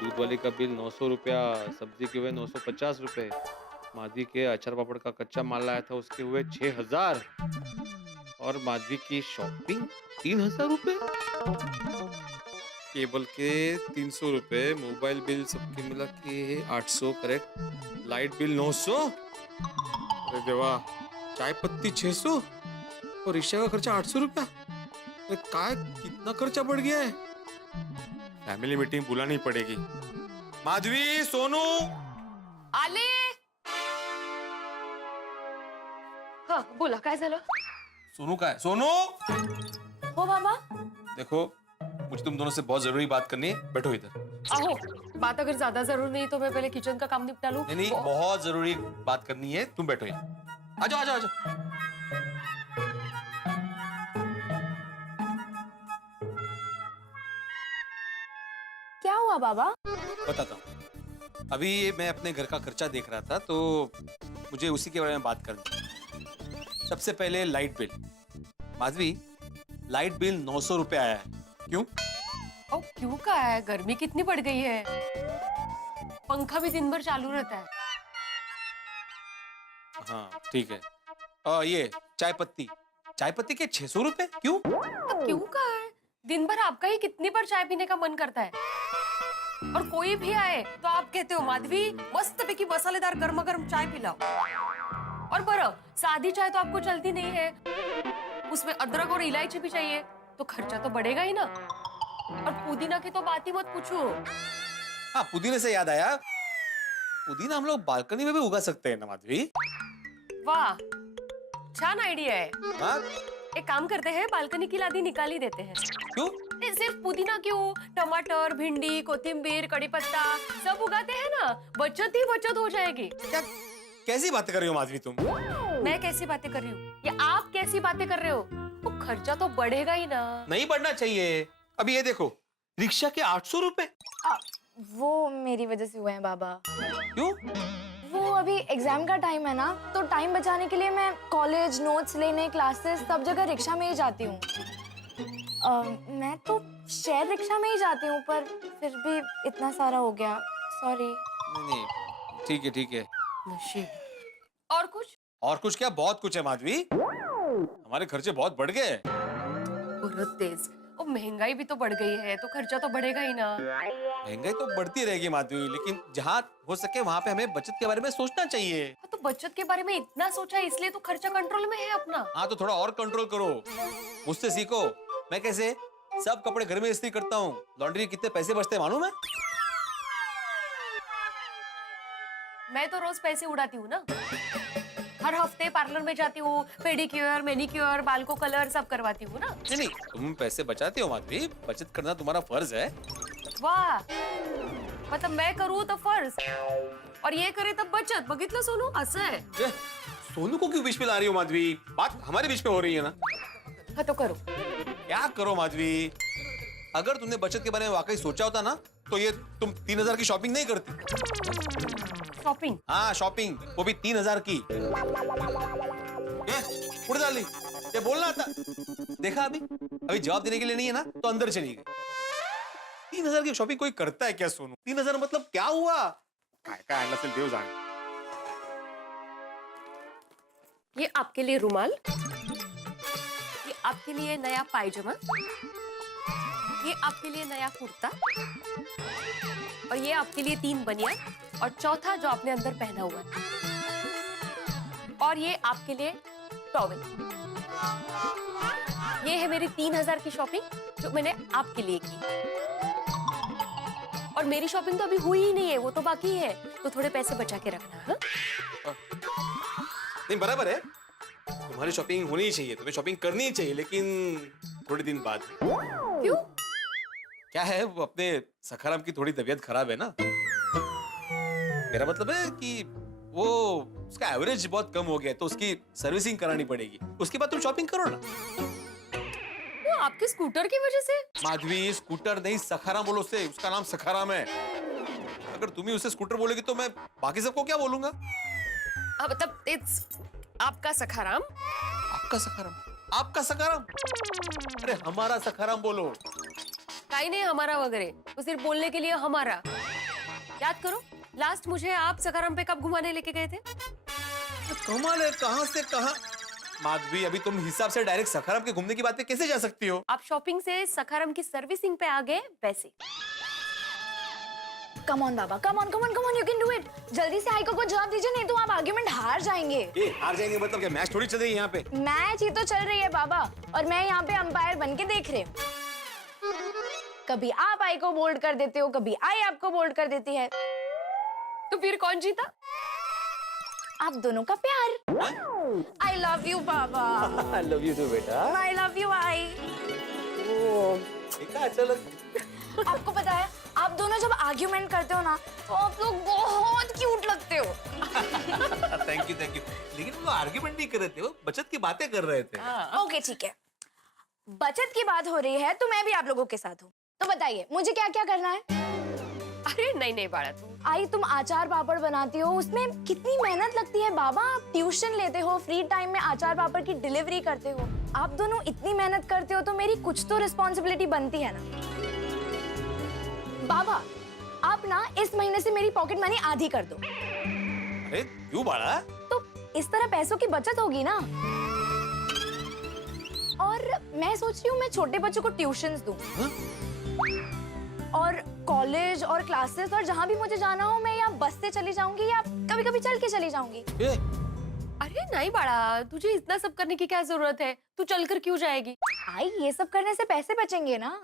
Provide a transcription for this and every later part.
दूध वाले का बिल 900 रुपया, सब्जी के हुए 950 रुपए, माधवी के अचार पापड़ का कच्चा माल लाया था उसके हुए 6000 और माधवी की शॉपिंग 3000 रुपए, केबल के 300 रुपए, मोबाइल बिल सबके मिला के 800 करेक्ट, लाइट बिल 900, अरे देवा, चाय पत्ती 600 और रिक्शा का खर्चा 800 रुपया। काय कितना खर्चा बढ़ गया है। फैमिली मीटिंग बुलानी पड़ेगी। माधवी, सोनू आले. हा बोला, काय झालं? सोनू का है? सोनू, हो मामा. देखो मुझे तुम दोनों से बहुत जरूरी बात करनी है, बैठो इधर। अहो, बात अगर ज्यादा जरूरी नहीं तो मैं पहले किचन का काम निपटा लूं. नहीं, बहुत जरूरी बात करनी है, तुम बैठो यहाँ। आ जाओ आ जाओ आ जाओ। क्या हुआ बाबा? बताता हूँ। अभी मैं अपने घर का खर्चा देख रहा था तो मुझे उसी के बारे में बात करनी है। सबसे पहले light bill. Madhavi, light bill 900 रुपए आया है। क्यों? ओ, क्यों का है? गर्मी कितनी बढ़ गई है, पंखा भी दिन भर चालू रहता है. हाँ ठीक है। ये चाय पत्ती के 600 रुपए क्यों? तो क्यों का है? दिन भर आपका ही कितनी बार चाय पीने का मन करता है, और कोई भी आए तो आप कहते हो माधवी मस्त पैकी मसालेदार गर्मा गर्म चाय पिलाओ. और बरं, सादी चाय तो आपको चलती नहीं है, उसमें अदरक और इलायची भी चाहिए, तो खर्चा तो बढ़ेगा ही ना. और पुदीना की तो बात ही मत पूछो. हाँ, पुदीने से याद आया, पुदीना हम लोग बालकनी में भी उगा सकते हैं ना माधवी? वाह, छान आइडिया है. हाँ? एक काम करते हैं, बालकनी की लादी निकाल ही देते हैं. क्यों? सिर्फ पुदीना क्यों, टमाटर, भिंडी, कोथिम्बीर, कड़ी पत्ता सब उगाते हैं ना, बचत ही बचत हो जाएगी. क्या कैसी बातें कर रही हो माधवी तुम? मैं कैसी बातें कर रही हूँ या आप कैसी बातें कर रहे हो? वो खर्चा तो बढ़ेगा ही ना. नहीं बढ़ना चाहिए. अभी ये देखो, रिक्शा के 800 रुपए। वो मेरी वजह से हुए हैं बाबा. क्यों? वो अभी एग्जाम का टाइम है ना, तो टाइम बचाने के लिए मैं कॉलेज, नोट्स लेने, क्लासेस सब जगह रिक्शा में ही जाती हूँ. मैं तो शेयर रिक्शा में ही जाती हूँ, पर फिर भी इतना सारा हो गया. सॉरी. नहीं, ठीक है ठीक है। और कुछ? और कुछ क्या, बहुत कुछ है माधवी, हमारे खर्चे बहुत बढ़ गए। बहुत तेज. और महंगाई भी तो बढ़ गई है, तो खर्चा तो बढ़ेगा ही ना. महंगाई तो बढ़ती रहेगी माधवी, लेकिन जहाँ हो सके वहाँ पे हमें बचत के बारे में सोचना चाहिए। तो बचत के बारे में इतना सोचा, इसलिए तो खर्चा कंट्रोल में है अपना. हाँ, तो थोड़ा और कंट्रोल करो, मुझसे सीखो। मैं कैसे सब कपड़े घर में इस्त्री करता हूँ, लॉन्ड्री कितने पैसे बचते हैं मालूम है? मैं तो रोज पैसे उड़ाती हूँ ना. हर हफ्ते पार्लर में जाती हूँ, पेडिक्योर, मैनिक्योर, बाल को कलर सब करवाती हूँ ना. नहीं, तुम पैसे बचाते हो माधवी, बचत करना तुम्हारा फर्ज है। वाह, मतलब मैं करूँ तो फर्ज और ये करे तब बचत. बघितलं सोनू, असं है. सोनू को क्यों बीच में ला रही हो माधवी? बात हमारे बीच में हो रही है ना. हाँ तो करो. क्या करो माधवी? अगर तुमने बचत के बारे में वाकई सोचा होता ना, तो ये तुम 3000 की शॉपिंग नहीं करती. शॉपिंग? हाँ, शॉपिंग, वो भी 3000 की. उड़ डाली, ये बोलना था. देखा, अभी जवाब देने के लिए नहीं है ना, तो अंदर चली गई. 3000 की शॉपिंग कोई करता है क्या सोनू? 3000 मतलब क्या हुआ? काय नसेल देव जाने. ये आपके लिए रुमाल, ये आपके लिए नया पायजामा, ये आपके लिए नया कुर्ता, और ये आपके लिए 3 बनियान, और चौथा जो आपने अंदर पहना हुआ है, और ये आपके लिए टॉवेल. ये है मेरी 3000 की शॉपिंग जो मैंने आपके लिए की. और मेरी शॉपिंग तो अभी हुई ही नहीं है, वो तो बाकी है, तो थोड़े पैसे बचा के रखना. हाँ? नहीं, बराबर है, तुम्हारी शॉपिंग होनी चाहिए, तुम्हें शॉपिंग करनी चाहिए, लेकिन थोड़े दिन बाद. क्यों? क्या है, वो अपने सखाराम की थोड़ी तबीयत खराब है ना. मेरा मतलब है कि वो उसका एवरेज बहुत कम हो गया है, तो उसकी सर्विसिंग करानी पड़ेगी, उसके बाद तुम शॉपिंग करो ना. वो आपके स्कूटर की वजह से? माधवी, स्कूटर नहीं, सखाराम बोलो उसे, उसका नाम सखाराम है. अगर तुम ही उसे स्कूटर बोलेगी तो मैं बाकी सबको क्या बोलूंगा? मतलब इट्स आपका सखाराम. आपका सखाराम? आपका सखाराम? अरे हमारा सखाराम बोलो. काही नहीं हमारा वगैरह, तो सिर्फ बोलने के लिए हमारा. याद करो, लास्ट मुझे आप सखाराम पे कब घुमाने लेके गए थे? तो कमाल है, कहां से कहां। माधवी, अभी तुम हिसाब से डायरेक्ट सखाराम के घूमने की बात पे कैसे जा सकती हो? आप शॉपिंग से सखाराम की सर्विसिंग पे आ गए वैसे। Come on Baba, come on, you can do it. जल्दी से आइको को जवाब दीजिए, नहीं तो आप आर्ग्यूमेंट हार जाएंगे। हार जाएंगे मतलब क्या? मैच थोड़ी चल रही है यहाँ पे। मैच ही तो चल रही है बाबा, और मैं यहाँ पे अंपायर बन के देख रही हूँ। कभी आप आई को बोल्ड कर देते हो, कभी आई आपको बोल्ड कर देती है। तो फिर कौन जीता? आप दोनों का प्यार। I love you Baba. I love you too, बेटा। आई लव यू आई। देखा, अच्छा लग। आपको पता है, आप दोनों जब आर्ग्यूमेंट करते हो ना, तो आप लोग बहुत क्यूट लगते हो। Thank you. लेकिन वो आर्ग्यूमेंट नहीं कर रहे थे, वो बचत की बातें कर रहे थे। ओके ठीक है, बचत की बात हो रही है तो मैं भी आप लोगों के साथ हूँ। तो बताइए मुझे क्या क्या करना है? अरे नहीं बाड़ा, तू आई तुम अचार पापड़ बनाती हो, उसमें कितनी मेहनत लगती है बाबा। आप ट्यूशन लेते हो, फ्री टाइम में अचार पापड़ की डिलीवरी करते हो। आप दोनों इतनी मेहनत करते हो तो मेरी कुछ तो रिस्पॉन्सिबिलिटी बनती है ना। बाबा, आप ना इस महीने से मेरी पॉकेट मनी आधी कर दो। अरे क्यों बाड़ा? तो इस तरह पैसों की बचत होगी ना। और मैं सोच रही हूँ मैं छोटे बच्चों को ट्यूशंस दूं। और कॉलेज और क्लासेस और जहाँ भी मुझे जाना हो, मैं या बस से चली जाऊंगी या कभी कभी चल के चली जाऊंगी। अरे नहीं बाड़ा, तुझे इतना सब करने की क्या जरूरत है? तू चलकर क्यों जाएगी? आई ये सब करने से पैसे बचेंगे ना।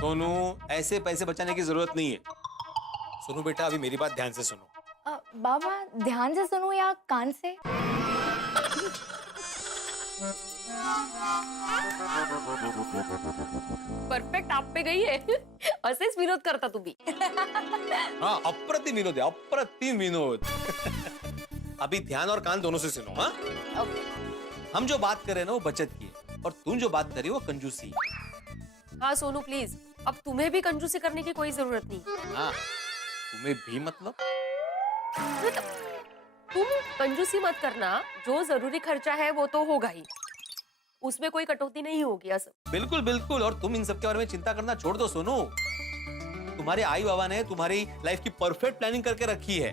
सोनू, ऐसे पैसे बचाने की जरूरत नहीं है। सोनू बेटा, अभी मेरी बात ध्यान से सुनो। बाबा ध्यान से सुनो या कान से? परफेक्ट आप पे गई है। असेच विनोद करता तू भी। हाँ, अप्रतिम विनोद है, अप्रतिम विनोद। अभी ध्यान और कान दोनों से सुनो। हाँ, हम जो बात कर रहे हैं ना वो बचत की है, और तुम जो बात कर रही हो वो कंजूसी। हाँ सोनू प्लीज, अब तुम्हें भी कंजूसी करने की कोई जरूरत नहीं। हाँ, तुम्हें भी मतलब? तुम कंजूसी मत करना, जो जरूरी खर्चा है वो तो होगा ही, उसमें कोई कटौती नहीं होगी। असल बिल्कुल। और तुम इन सब के बारे में चिंता करना छोड़ दो सोनू। तुम्हारे आई बाबा ने तुम्हारी लाइफ की परफेक्ट प्लानिंग करके रखी है।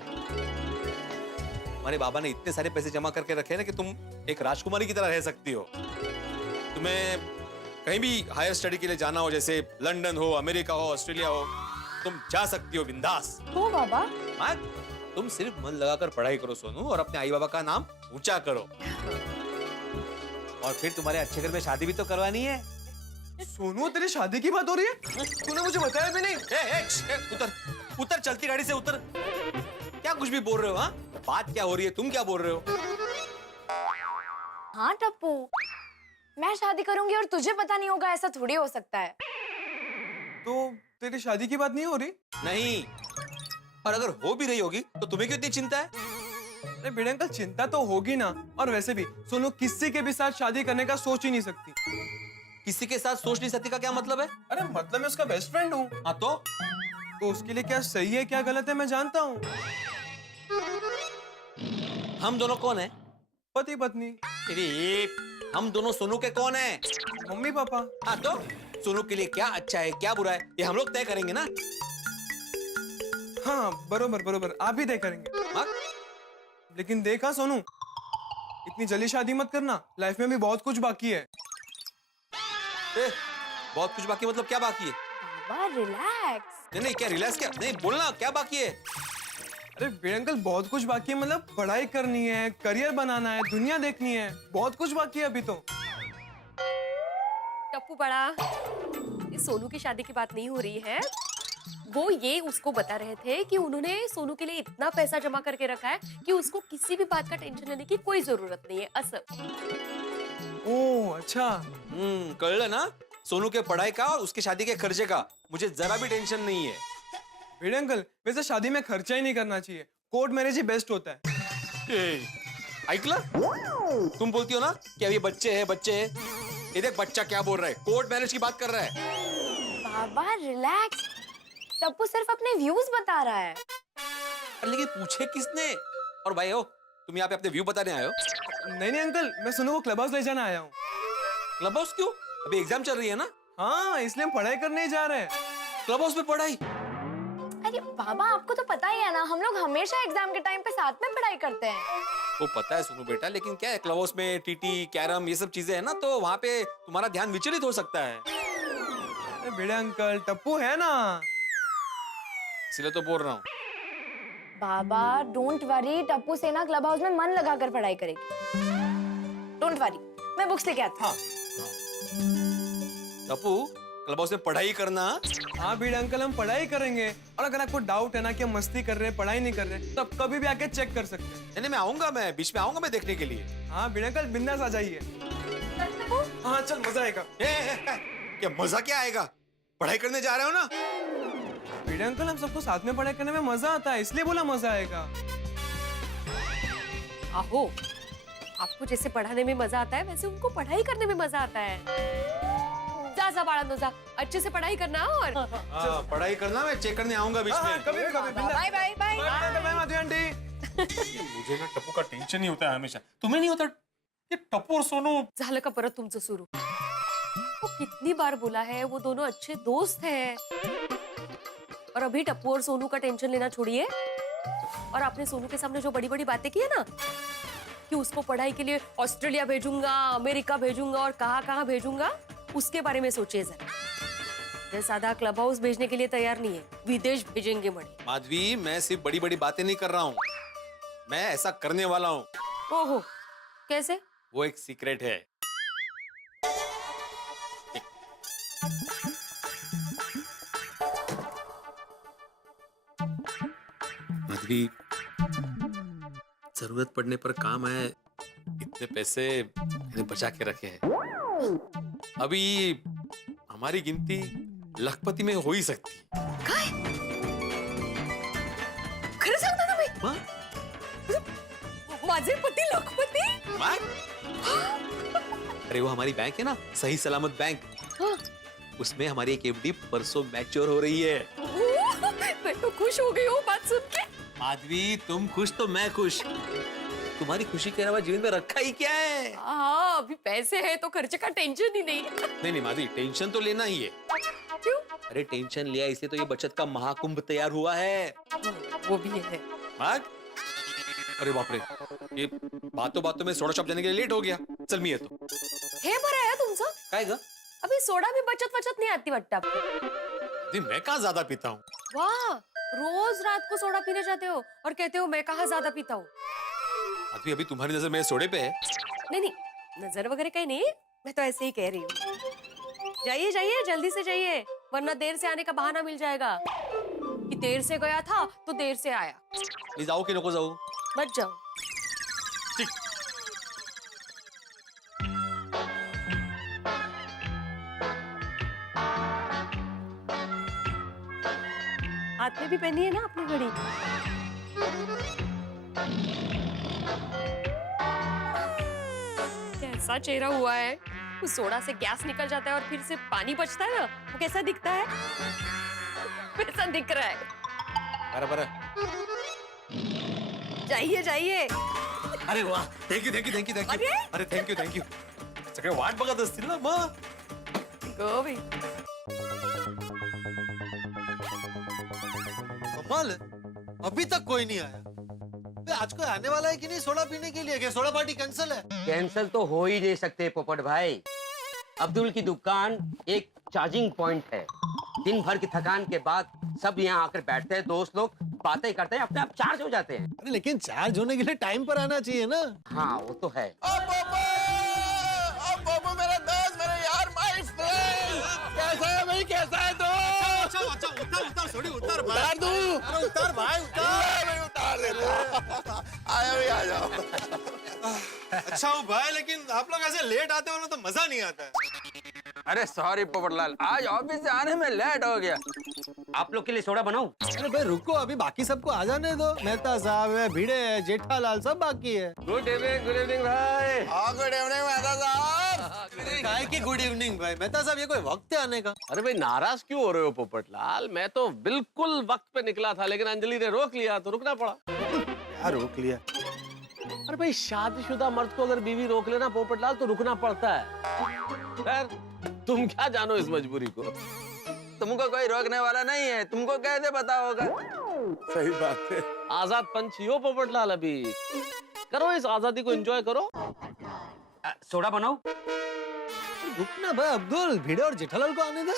तुम्हारे बाबा ने इतने सारे पैसे जमा करके रखे हैं ना कि तुम एक राजकुमारी की तरह रह सकती हो। तुम्हें कहीं भी हायर स्टडी के लिए जाना हो, जैसे लंदन हो, अमेरिका हो, ऑस्ट्रेलिया हो, तुम जा सकती हो बिंदास। हो बाबा। हाँ, तुम सिर्फ मन लगाकर पढ़ाई करो सोनू, और अपने आई बाबा का नाम ऊंचा करो। और फिर तुम्हारे अच्छे घर में शादी भी तो करवानी है। सोनू, तेरी शादी की बात हो रही है? तूने मुझे बताया भी नहीं। उतर चलती गाड़ी से उतर। क्या कुछ भी बोल रहे हो? हाँ, बात क्या हो रही है? तुम क्या बोल रहे हो? हाँ टप्पू, मैं शादी करूंगी और तुझे पता नहीं होगा, ऐसा थोड़ी हो सकता है। तो तेरी शादी की बात नहीं हो रही? नहीं, और अगर हो भी रही होगी तो तुम्हें क्यों इतनी चिंता है? अरे बेटे अंकल, चिंता तो होगी ना। और वैसे भी सोनू किसी के भी साथ शादी करने का सोच ही नहीं सकती। किसी के साथ सोच नहीं सकती का क्या मतलब है? अरे मतलब मैं उसका बेस्ट फ्रेंड हूँ। हाँ तो उसके लिए क्या सही है क्या गलत है मैं जानता हूँ। हम दोनों कौन है? पति पत्नी। हम दोनों सोनू के कौन है? Mummy papa. हाँ, तो सोनू के लिए क्या अच्छा है क्या बुरा है ये हम लोग तय करेंगे ना। हाँ बरोबर, आप ही तय करेंगे। हाँ? लेकिन देखा सोनू, इतनी जल्दी शादी मत करना, लाइफ में भी बहुत कुछ बाकी है। बहुत कुछ बाकी मतलब क्या बाकी है? बाबा रिलैक्स। नहीं, क्या रिलैक्स? क्या नहीं, बोलना क्या बाकी है? अरे बेटे अंकल, बहुत कुछ बाकी है, मतलब पढ़ाई करनी है, करियर बनाना है, दुनिया देखनी है, बहुत कुछ बाकी है अभी तो। टप्पू बड़ा, इस सोनू की शादी की बात नहीं हो रही है। वो ये उसको बता रहे थे कि उन्होंने सोनू के लिए इतना पैसा जमा करके रखा है कि उसको किसी भी बात का टेंशन लेने की कोई जरूरत नहीं है। असल ओह अच्छा। कळलं ना? सोनू के पढ़ाई का और उसकी शादी के खर्चे का मुझे जरा भी टेंशन नहीं है। बेटे अंकल, वैसे शादी में खर्चा ही नहीं करना चाहिए, कोर्ट मैरिज ही बेस्ट होता है। आइकला, तुम बोलती हो ना कि अभी बच्चे हैं। ये देख बच्चा क्या बोल रहा है, कोर्ट मैरिज की बात कर रहा है। बाबा रिलैक्स, टप्पू सिर्फ अपने व्यूज बता रहा है। लेकिन पूछे किसने? और भाई हो, तुम यहाँ पे अपने व्यू बताने आए हो? नहीं अंकल, मैं सोनू को क्लब हाउस ले जाना आया हूँ। क्लब हाउस क्यों? अभी एग्जाम चल रही है ना। हाँ, इसलिए हम पढ़ाई करने ही जा रहे हैं। क्लब हाउस में पढ़ाई? अरे बाबा, आपको तो पता ही है ना, हम लोग हमेशा एग्जाम के टाइम पे साथ में पढ़ाई करते हैं। वो पता है सुनो बेटा, लेकिन क्या है, क्लब हाउस में टीटी कैरम ये सब चीजें है ना, तो वहाँ पे तुम्हारा ध्यान विचलित हो सकता है। अरे बड़े अंकल, टप्पू है ना। इसलिए तो बोल रहा हूँ। बाबा डोंट वरी, टप्पू सेना क्लब हाउस में मन लगाकर पढ़ाई करेगी। डोंट वरी, मैं बुक्स लेके आती हूँ। टप्पू, क्लब हाउस में पढ़ाई करना। हाँ भिड़े अंकल, हम पढ़ाई करेंगे, और अगर आपको डाउट है ना कि हम मस्ती कर रहे हैं, पढ़ाई नहीं कर रहे हैं, तो आप कभी भी आके चेक कर सकते हैं। नहीं, मैं आऊंगा, मैं बीच में आऊंगा मैं देखने के लिए। हाँ भिड़े अंकल, बिंदास आ जाइए। हाँ चल, मजा आएगा। क्या मजा क्या आएगा? पढ़ाई करने जा रहे हो ना? भिड़े अंकल, हम सबको साथ में पढ़ाई करने में मजा आता है, इसलिए बोला मजा आएगा। आहो, आपको जैसे पढ़ाने में मजा आता है वैसे उनको पढ़ाई करने में मजा आता है। जा बाळा जा, अच्छे से पढ़ाई करना। और पढ़ाई करना, मैं चेक करने आऊंगा बीच में। कभी कभी। Bye bye bye. Bye Madhavi aunty. मुझे ना टप्पू का टेंशन ही होता है हमेशा। तुम्हें नहीं होता? ये टप्पू और सोनू झालं का परत तुमचं सुरू? वो कितनी बार बोला है वो दोनों अच्छे दोस्त हैं। और अभी टप्पू और सोनू का टेंशन लेना छोड़िए, और आपने सोनू के सामने जो बड़ी बड़ी बातें की है ना कि उसको पढ़ाई के लिए ऑस्ट्रेलिया भेजूंगा, अमेरिका भेजूंगा और कहाँ भेजूंगा, उसके बारे में सोचिए जरा। ये सादा क्लब हाउस भेजने के लिए तैयार नहीं है, विदेश भेजेंगे मणि। माधवी, मैं सिर्फ बड़ी बड़ी बातें नहीं कर रहा हूँ, मैं ऐसा करने वाला हूँ। ओहो, कैसे? वो एक सीक्रेट है। माधवी, जरूरत पड़ने पर काम आए इतने पैसे मैंने बचा के रखे हैं। अभी हमारी गिनती लखपति में हो ही सकती है। काय? खरं सांगता तुम्ही? हाँ? माझे पती लखपती? अरे वो हमारी बैंक है ना, सही सलामत बैंक, उसमें हमारी एक एफडी परसों मैच्योर हो रही है। मैं तो खुश हो गई हूँ बात सुन के। माधवी, तुम खुश तो मैं खुश। तुम्हारी खुशी के अलावा जीवन में रखा ही क्या है? हाँ, अभी पैसे है तो खर्चे का टेंशन ही नहीं। नहीं माधवी, टेंशन तो लेना ही है। क्यों? अरे टेंशन लिया इसलिए तो ये बचत का महाकुंभ तैयार हुआ है। वो भी है। भाग। अरे बाप रे, ये बातों बातों में सोडा शॉप जाने के लिए लेट हो गया। चल मी येतो। हे बरं आहे तुमचं। काय ग? अभी सोडा भी बचत नहीं आती वाटतं आपको। मैं कहाँ ज्यादा पीता हूँ। वाह, रोज रात को सोडा पीने जाते हो और कहते हो मैं कहाँ ज्यादा पीता हूँ। माधवी, अभी तुम्हारी नजर मेरे सोडे पे है। नहीं, नजर वगैरह कहीं नहीं, मैं तो ऐसे ही कह रही हूँ। जाइए जाइए, जल्दी से जाइए, वरना देर से आने का बहाना मिल जाएगा कि देर से गया था तो देर से आया। मी जाऊ की नको जाऊ? मत जाओ। हाथ में भी पहनी है ना अपनी घड़ी। कैसा चेहरा हुआ है, उस सोडा से गैस निकल जाता है और फिर से पानी बचता है ना, वो कैसा दिखता है? वैसा दिख रहा है। बराबर। जाइए जाइए। अरे वाह, थँक यू। अरे थँक यू। सगळे वाट बघत असतील ना मग। गो भाई। कमाल है, अभी तक कोई नहीं आया। आज कोई आने वाला है कि नहीं सोडा पीने के लिए? क्या सोडा पार्टी कैंसिल है? कैंसल तो हो ही नहीं सकते पोपट भाई। अब्दुल की दुकान एक चार्जिंग पॉइंट है। दिन भर की थकान के बाद सब यहाँ आकर बैठते हैं, दोस्त लोग बातें करते हैं, अपने आप चार्ज हो जाते हैं। अरे लेकिन चार्ज होने के लिए टाइम पर आना चाहिए ना। हाँ वो तो है। मेरा दोस्त, मेरा यार, माय फ्रेंड, कैसा है भाई? कैसा है तो? उतार थोड़ी उतार भाई। उतार दूं? अरे उतार भाई, उतार। मैं उतार देता। आया भी आ जाओ। अच्छा हूँ भाई, लेकिन आप लोग ऐसे लेट आते हो ना तो मजा नहीं आता है। अरे सॉरी पोपटलाल, आज ऑफिस से आने में लेट हो गया। आप लोग के लिए सोडा बनाऊं? अरे भाई रुको, अभी बाकी सबको आ जाने दो। मेहता साहब है, भिड़े है, जेठालाल सब बाकी है। गुड इवनिंग भाई। गुड इवनिंग मेहता साहब। काय की गुड इवनिंग भाई? मेहता साहब, ये कोई वक्त है आने का? अरे भाई नाराज क्यों हो रहे हो पोपटलाल? मैं तो बिल्कुल वक्त पे निकला था, लेकिन अंजलि ने रोक लिया तो रुकना पड़ा। क्या रोक लिया? अरे भाई शादीशुदा मर्द को अगर बीवी रोक लेना पोपटलाल तो रुकना पड़ता है। खैर तुम क्या जानो इस मजबूरी को। तुमको कोई रोकने वाला नहीं है, तुमको कैसे पता होगा? सही बात है। आजाद पंछी हो पोपटलाल, अभी करो इस आजादी को एंजॉय करो। सोडा बनाओ। रुकना भाई अब्दुल, भिड़े और जेठालाल को आने दे।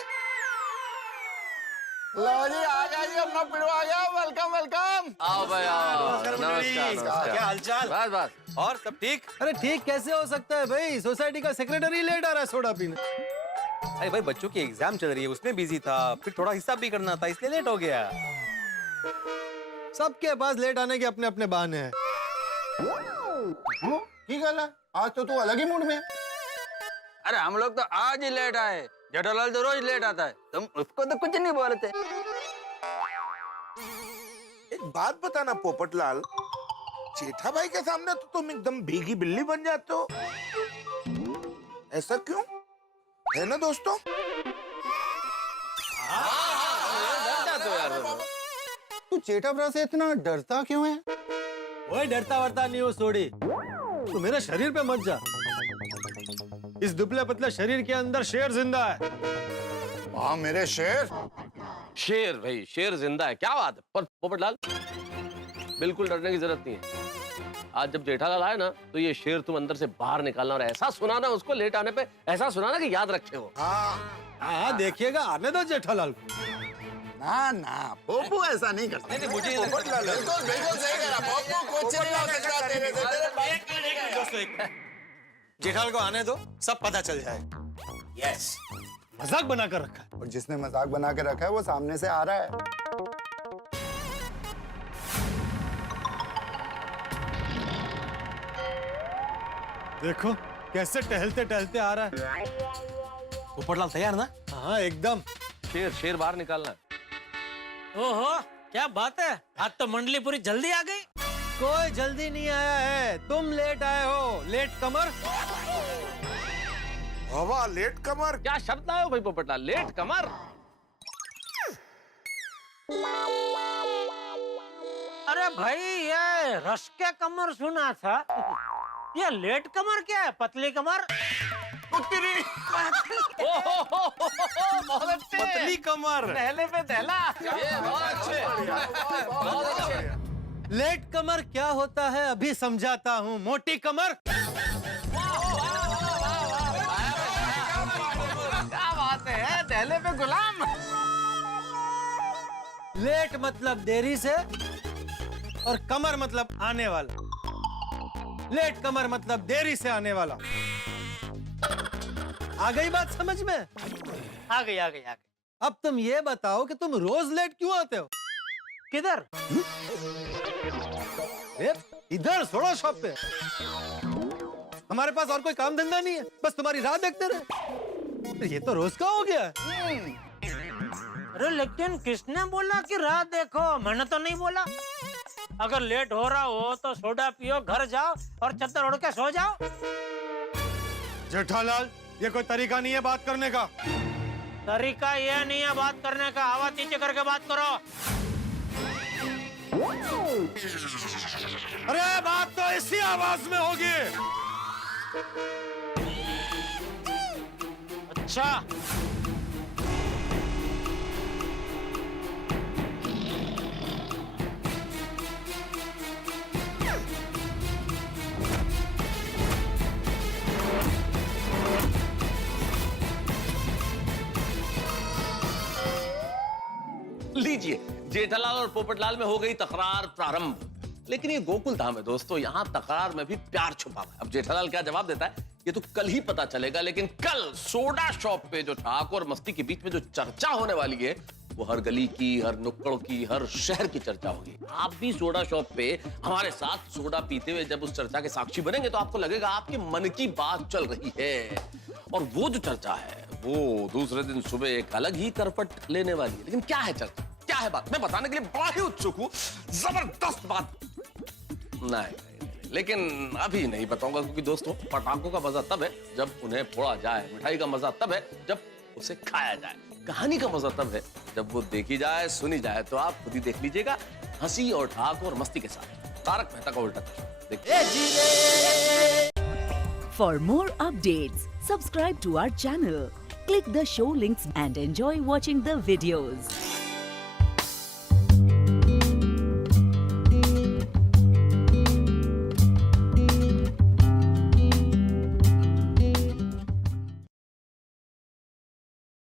लो जी आ जाइए, अपना पिड़ो आ गया। Welcome welcome. आओ भाई आओ। नमस्कार। क्या हालचाल? बस बस। और सब ठीक? अरे ठीक कैसे हो सकता है भाई, सोसाइटी का सेक्रेटरी लेट आ रहा है सोडा पीने। अरे भाई बच्चों की एग्जाम चल रही है, उसमें बिजी था, फिर थोड़ा हिसाब भी करना था, इसलिए लेट हो गया। सबके पास लेट आने के अपने अपने बहाने हैं। ठीक है, आज तो तू अलग ही मूड में है। अरे हम लोग तो आज ही लेट आए, जेठालाल तो रोज लेट आता है, तुम उसको तो कुछ नहीं बोलते। एक बात बताना पोपटलाल, जेठा भाई के सामने तो तुम एकदम भीगी बिल्ली बन जाते हो, ऐसा क्यों? है ना दोस्तों? तू जेठा भरा से इतना डरता क्यों है? ओए डरता वरता नहीं हो सोडी, तू मेरे शरीर पे मत जा। इस दुबले पतले शरीर के अंदर शेर जिंदा है। हाँ मेरे शेर। शेर भाई, शेर जिंदा है, क्या बात है। पर पोपटलाल बिल्कुल डरने की जरूरत नहीं है। आज जब जेठालाल आए ना, तो ये शेर तुम अंदर से बाहर निकालना और ऐसा सुनाना उसको लेट आने पे, ऐसा सुनाना कि याद रखे हो। हाँ देखिएगा, आने दो जेठालाल को। ना ना पोपू ऐसा नहीं करता। नहीं, मुझे पोपटलाल बिल्कुल बिल्कुल सही कह रहा। पोपू कुछ नहीं हो सकता तेरे से। दोस्तों जेठालाल को आने दो, सब पता चल जाएगा। यस, मजाक बना कर रखा है। और जिसने मजाक बना के रखा है वो सामने से आ रहा है। देखो कैसे टहलते टहलते आ रहा है। पोपटलाल तैयार ना? हाँ एकदम। शेर शेर बाहर निकालना है। ओहो क्या बात है, आज तो मंडली पूरी जल्दी आ गई। कोई जल्दी नहीं आया है, तुम लेट आए हो। लेट कमर। हवा लेट कमर। क्या शब्द आए हो भाई पोपटलाल, लेट कमर। अरे भाई ये रस के कमर सुना था, ये लेट कमर क्या है, पतली कमर। बहुत अच्छे। पतली कमर। पहले पे दहला। ये बहुत अच्छे, बहुत अच्छे। लेट कमर क्या होता है अभी समझाता हूँ। मोटी कमर। क्या बात है, दहले पे गुलाम। लेट मतलब देरी से और कमर मतलब आने वाला। लेट कमर मतलब देरी से आने वाला। आ गई बात समझ में? आ गई आ गई आ गई। अब तुम ये बताओ कि तुम रोज लेट क्यों आते हो? किधर? इधर सोडा शॉप पे। हमारे पास और कोई काम धंधा नहीं है, बस तुम्हारी राह देखते रहे। ये तो रोज का हो गया। अरे लेकिन किसने बोला कि राह देखो, मैंने तो नहीं बोला। अगर लेट हो रहा हो तो सोडा पियो, घर जाओ और चद्दर ओढ़ के सो जाओ। जेठालाल ये कोई तरीका नहीं है बात करने का। तरीका ये नहीं है बात करने का, आवाज नीचे करके बात करो। अरे बात तो इसी आवाज में होगी। अच्छा लीजिए, जेठालाल और पोपटलाल में हो गई तकरार प्रारंभ। लेकिन ये गोकुल धाम है दोस्तों, यहाँ तकरार में भी प्यार छुपा हुआ है। अब जेठालाल क्या जवाब देता है ये तो कल ही पता चलेगा, लेकिन कल सोडा शॉप पे जो ठाकुर और मस्ती के बीच में जो चर्चा होने वाली है वो हर गली की, हर नुक्कड़ की, हर शहर की चर्चा होगी। आप भी सोडा शॉप पे हमारे साथ सोडा पीते हुए जब उस चर्चा के साक्षी बनेंगे तो आपको लगेगा आपके मन की बात चल रही है। और वो जो चर्चा है वो दूसरे दिन सुबह एक अलग ही करपट लेने वाली है। लेकिन क्या है चर्चा, क्या है बात, मैं बताने के लिए बड़ा ही उत्सुक हूँ। जबरदस्त बात। नहीं, लेकिन अभी नहीं बताऊंगा, क्योंकि दोस्तों पटाखों का मजा तब है जब उन्हें फोड़ा जाए, मिठाई का मजा तब है जब उसे खाया जाए, कहानी का मजा तब है जब वो देखी जाए, सुनी जाए। तो आप खुद ही देख लीजिएगा, हंसी और ठाकुर और मस्ती के साथ तारक मेहता का उल्टा चश्मा। देखिए। For more updates, subscribe to our channel, Click the show links and enjoy watching the videos.